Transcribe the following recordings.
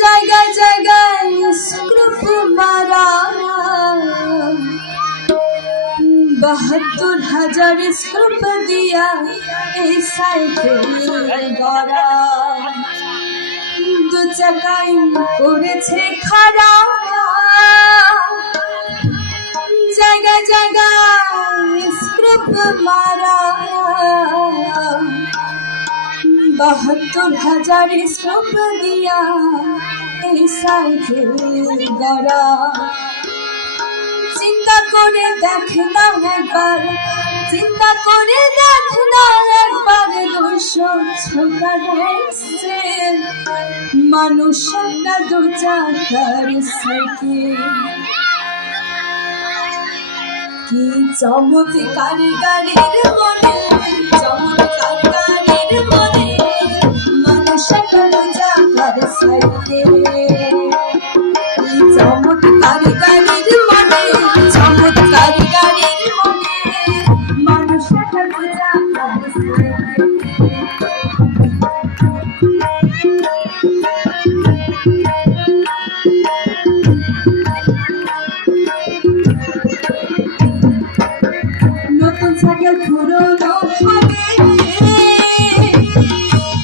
জায়গায় জায়গায় স্ক্রুপ মারা ৭২,০০০ স্ক্রুপ দিয়া এই সাইকেল গড়া, দু চাকায় করেছে খাড়া। জায়গায় জায়গায় স্ক্রুপ মারা ৭২,০০০ স্ক্রুপ দিয়া এই সাইকেল গড়া। চিন্তা করে দেখ না একবার, চিন্তা করে দেখ না একবার, ২০০ মানুষ একটা ২ চাকার সাইকেল। কি চমৎকার গাড়ির মনে, চমৎকার গাড়ির মনে, মানুষ একটা ২ চাকার সাইকেল। কি চমৎকার গাড়ির মনে, চমৎকার গাড়ির মনে, মানুষ একটা ২ চাকার সাইকেল। নতুন সাইকেল পুরনো হবে,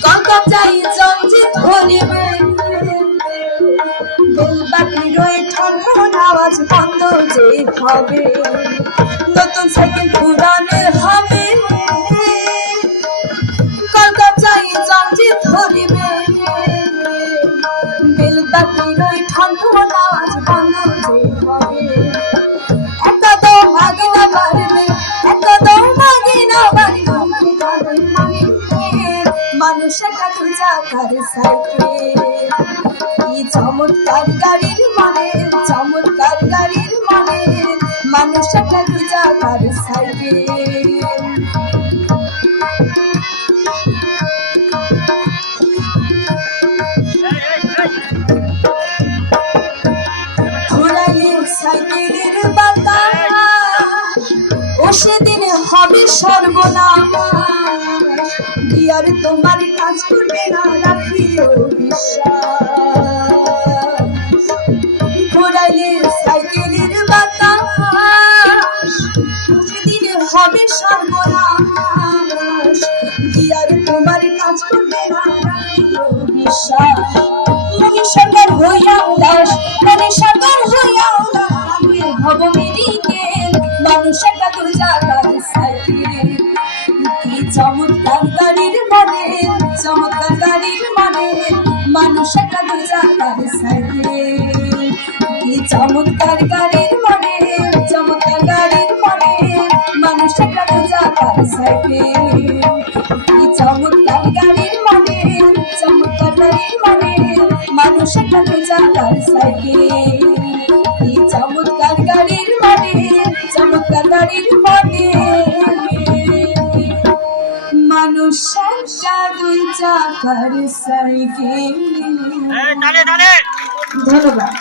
কত চাই জঞ্জি ধরিবে, বেলবাতির ওই ঠনঠন আওয়াজ বন্ধ যে হবে। নতুন সাইকেল পুরানো হবে, কত চাই জঞ্জি ধরিবে, বেলবাতির ওই ঠনঠন আওয়াজ বন্ধ যে হবে। একদম ভাগে না পারবে, একদম ভাগে না পারবে, মানুষ একটা ২ চাকার সাইকেল। কি চমৎকার গাড়ির মানে, চমৎকার গাড়ির মানে, মানুষ একটা ২ চাকার সাইকেল। ঘোরাইলে সাইকেলের বাতাস, ও সেদিন হবে সর্বনাশ। গিয়ার তোমার কাজ করবে না, রাখিও বিশ্বাস। ঘোরাইলে সাইকেলের বাতাস, ও সেদিন হবে সর্বনাশ। গিয়ার তোমার কাজ করবে না, রাখিও বিশ্বাস। মনি সরকার হইয়া উদাস, মনি সরকার হইয়া উদাস, আমি হব মেডিকেল, মানুষ একটা ২ চাকার সাইকেল। কি চমৎকার গাড়ির মানে, চমৎকার গাড়ির মানে, মানুষ একটা ২ চাকার সাইকেল। কি চমৎকার গাড়ির মানে, চমৎকার গাড়ির মানে, মানুষ একটা ২ চাকার সাইকেল। কি চমৎকার গাড়ির মানে, চমৎকার গাড়ির মানে, মানুষ একটা ২ চাকার সাইকেল। কি চমৎকার গাড়ির মানে, চমৎকার গাড়ির মানে, মানুষ একটা ২ চাকার সাইকেল। ধন্যবাদ।